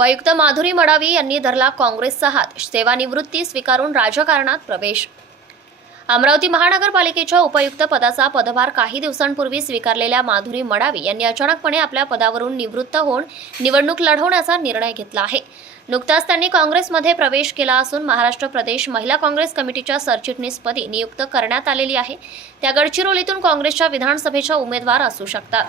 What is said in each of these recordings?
उपायुक्त माधुरी मडावी यांनी धरला काँग्रेसचा हात. सेवानिवृत्ती स्वीकारून राजकारणात प्रवेश. अमरावती महानगरपालिकेच्या उपायुक्त पदाचा पदभार काही दिवसांपूर्वी स्वीकारलेल्या माधुरी मडावी यांनी अचानकपणे आपल्या पदावरून निवृत्त होऊन निवडणूक लढवण्याचा निर्णय घेतला आहे. नुकताच त्यांनी काँग्रेसमध्ये प्रवेश केला असून महाराष्ट्र प्रदेश महिला काँग्रेस कमिटीच्या सरचिटणीसपदी नियुक्त करण्यात आलेली आहे. त्या गडचिरोलीतून काँग्रेसच्या विधानसभेच्या उमेदवार असू शकतात.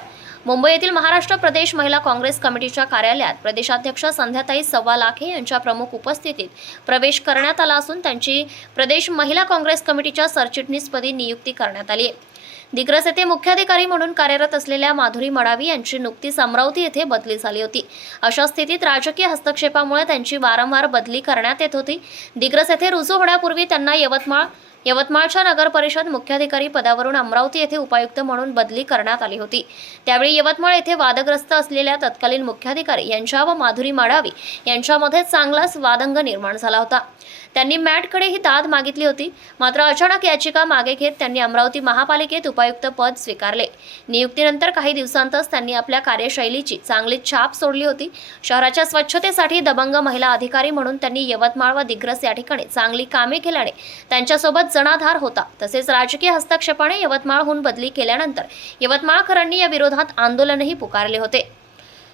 मुंबई येथील महाराष्ट्र प्रदेश महिला काँग्रेस कमिटीच्या कार्यालयात प्रदेशाध्यक्ष संध्याताई सव्वा लाखे यांच्या प्रमुख उपस्थितीत प्रवेश करण्यात आला असून त्यांची प्रदेश महिला काँग्रेस कमिटीच्या सरचिटणीसपदी नियुक्ती करण्यात आली आहे. दिग्रस येथे मुख्याधिकारी म्हणून कार्यरत असलेल्या माधुरी मडावी यांची नुकतीच अमरावती येथे बदली झाली होती. अशा स्थितीत राजकीय हस्तक्षेपामुळे त्यांची वारंवार बदली करण्यात येत होती. दिग्रस येथे रुजू होण्यापूर्वी त्यांना यवतमाळ यवतमाळच्या नगर परिषद मुख्याधिकारी पदावरून अमरावती येथे उपायुक्त म्हणून बदली करण्यात आली होती. त्यावेळी यवतमाळ येथे वादग्रस्त असलेल्या तत्कालीन मुख्याधिकारी यांच्या व माधुरी माडावी यांच्यामध्ये चांगलाच वादंग निर्माण झाला होता. त्यांनी मॅटकडे ही दाद मागितली होती. मात्र अचानक याचिका मागे घेत त्यांनी अमरावती महापालिकेत उपायुक्त पद स्वीकारले. नियुक्तीनंतर काही दिवसांतच त्यांनी आपल्या कार्यशैलीची चांगली छाप सोडली होती. शहराच्या स्वच्छतेसाठी दबंग महिला अधिकारी म्हणून त्यांनी यवतमाळ व दिग्रस या ठिकाणी चांगली कामे केल्याने त्यांच्यासोबत जनाधार होता. तसेच राजकीय हस्तक्षेपाने यवतमाळहून बदली केल्यानंतर यवतमाळकरांनी या विरोधात आंदोलनही पुकारले होते.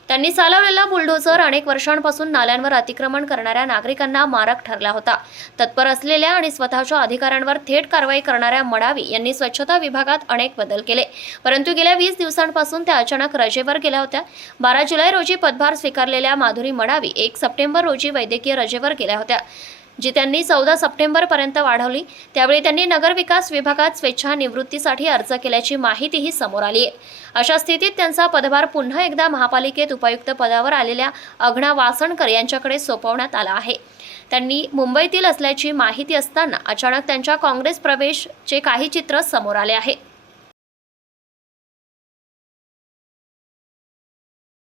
त्यांनी चालवलेला बुलडोझर अनेक वर्षांपासून नाल्यांवर अतिक्रमण करणाऱ्या नागरिकांना मारक ठरला होता. तत्पर असलेल्या आणि स्वतःच्या अधिकाऱ्यांवर थेट कारवाई करणाऱ्या मडावी यांनी स्वच्छता विभागात अनेक बदल केले. परंतु गेल्या वीस दिवसांपासून त्या अचानक रजेवर गेल्या होत्या. बारा जुलै रोजी पदभार स्वीकारलेल्या माधुरी मडावी एक सप्टेंबर रोजी वैद्यकीय रजेवर गेल्या होत्या. जी त्यांनी चौदा सप्टेंबरपर्यंत वाढवली त्यावेळी त्यांनी नगरविकास विभागात स्वेच्छा निवृत्तीसाठी अर्ज केल्याची माहितीही समोर आली आहे. अशा स्थितीत त्यांचा पदभार पुन्हा एकदा महापालिकेत उपायुक्त पदावर आलेल्या अघना वासणकर यांच्याकडे सोपवण्यात आला आहे. त्यांनी मुंबईतील असल्याची माहिती असताना अचानक त्यांच्या काँग्रेस प्रवेशचे काही चित्र समोर आले आहे.